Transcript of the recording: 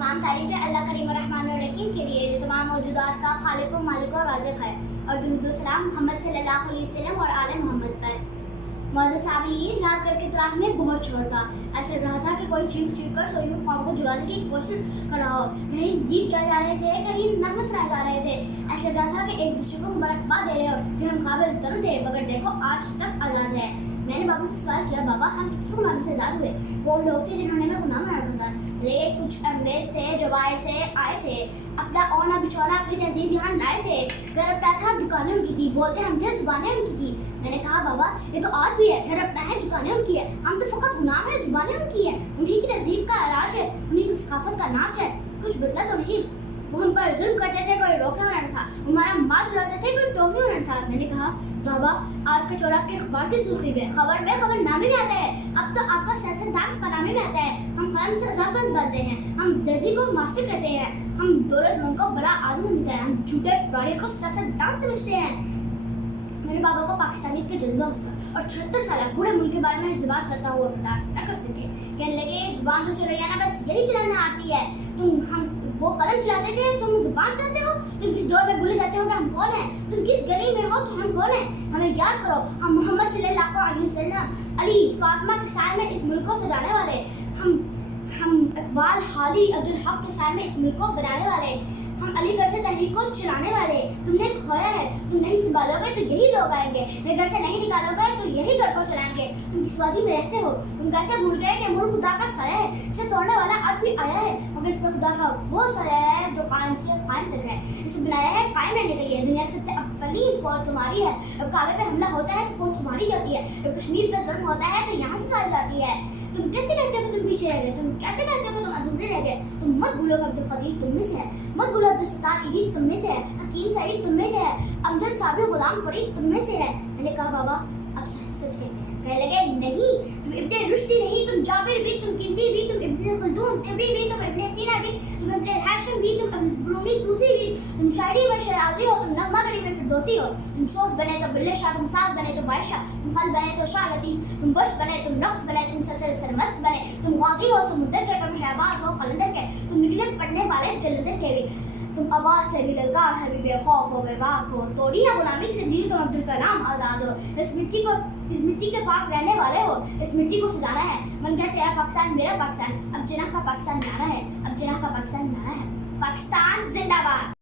तमाम तारीफ़ें अल्लाह करीम रहमान रहीम के लिए जो तमाम मौजूदात का खालिक व मालिक और राज़िक़ है, और दुरूद व सलाम मोहम्मद सल्लल्लाहु अलैहि वसल्लम और आले मोहम्मद पर। मौजूद सामीन, रात करके तराह में बहुत शोर था। ऐसे लग रहा था कि कोई चीख चीख कर सोई हुई कौम को जगाने की कोशिश कर रहा हो। कहीं गीत गाए जा रहे थे, कहीं नगमे सुनाए जा रहे थे। ऐसे लग रहा था कि एक दूसरे को मुबारकबाद दे रहे हो कि हम काबिल तो थे, मगर देखो आज तक आज़ाद है। मैंने बाबा से सवाल किया, बाबा हम किस गुलामी से आज़ाद हुए? वो लोग थे जिन्होंने हमें गुलाम बना रखा था। लेकिन कुछ अंग्रेज थे जो बाहर से आए थे, अपना ओना बिछौना अपनी तहजीब यहाँ लाए थे। घर अपना था, दुकानें उनकी थी, बोलते हम थे, जुबानें उनकी थी। मैंने कहा बाबा ये तो आज भी है, घर अपना है, दुकानें उनकी है, हम तो फकत गुलाम है, जुबानें उनकी है। उन्हीं की तहजीब का राज है, उन्हीं की सकाफत का नाच है, कुछ बदला तो नहीं। वो हम पर जुल्म करते थे, कोई रोकने वाला नहीं था। हमारा माल चुराते थे, कोई टोकने वाला नहीं था। मैंने कहा बाबा आज का चौराहा के अखबार की सुर्खी में, खबर में, खबरनामे में आता है। अब तो आपका सियासतदान पनामे में आता है। हम कलम से ज़ब्त बनते हैं, हम दर्जी को मास्टर कहते हैं, हम दौलतमंद को बड़ा आदमी समझते हैं, हम झूठे फ्रॉडी को सियासतदान समझते हैं। मेरे बाबा को पाकिस्तानियत का जज्बा हुआ और 76 साल पूरे मुल्क के बारे में जुबान चलाता हुआ बता न कर सके। कहने लगे जुबान जो चल रही है ना, बस यही चलाना आती है। हम वो कलम चलाते थे, तुम जुबान चलाते हो। तुम किस दौर में भूले जाते हो कि हम कौन हैं? तुम किस गली में हो तो हम कौन हैं? हमें याद करो, हम मोहम्मद सल्लल्लाहु अलैहि वसल्लम, अली, फातिमा के साए में इस मुल्क को सजाने वाले, हम इकबाल, हाली, अब्दुल हक के साए में इस मुल्क को बनाने वाले, हम अलीगढ़ से तहरीक को चलाने वाले। तुमने खोया है, तुम नहीं संभालोगे तो यही लोग आएंगे, घर से नहीं निकालोगे तो यही घर को चलाएंगे। तुम किस वादी में रहते हो? तुम कैसे भूल गए कि मुल्क खुदा का साया है, इसे तोड़ने वाला आज भी आया है, मगर इस पर खुदा का वो साया है जो कायम से कायम तक है। इसे बनाया है कायम रहने के लिए। दुनिया की सबसे अव्वलीन फौज तुम्हारी है। अब काबे पे हमला होता है तो फौज तुम्हारी जाती है, जब कश्मीर पे जुल्म होता है तो यहाँ से सारी जाती है। तुम कैसे कहते हो कि तुम पीछे रह गए? तुम कैसे कहते हो कि तुम अधूरे रह गए? तुम मत भूलो कि अब्दुल कदीर तुम में से है, मत भूलो अब्दुल सत्तार ईदी तुम में से है, हकीम सईद तुम में से है, अमजद साबिर गुलाम फरीद तुम में से है। मैंने कहा बाबा अब सच कहते हैं। कहने लगे नहीं, तुम इब्ने रुश्दी नहीं, तुम जाबिर भी, तुम किंदी भी, तुम इब्ने खल्दून तिबरी भी, तुम इब्ने सीना भी, तुम इब्ने हाशिम भी, तुम ब्रूनी दूसी भी, तुम शायरी में शराजी हो, तुम नगमा में फिरदौसी हो। तुम सोस बने तो बुल्ले शाह, तुम साथ बने तो बादशाह, तुम खल बने तो शाह लतीफ, तुम बश बने, तुम नफ्स बने, तुम सचल सरमस्त बने, तुम गाजी हो समुद्र के, तुम शहबाज हो कलंदर के, तुम निकले पढ़ने वाले जलंधर के भी, तुम आवाज से भी ललकार है, भी बेखौफ हो, बेबाक हो, तोड़ी है गुलामी से जी, तुम अब्दुल कलाम आज़ाद हो। इस मिट्टी के पाक रहने वाले हो, इस मिट्टी को सजाना है। मन गया तेरा पाकिस्तान मेरा पाकिस्तान, अब जिन्ना का पाकिस्तान बनाना है, अब जिन्ना का पाकिस्तान बनाना है। पाकिस्तान जिंदाबाद।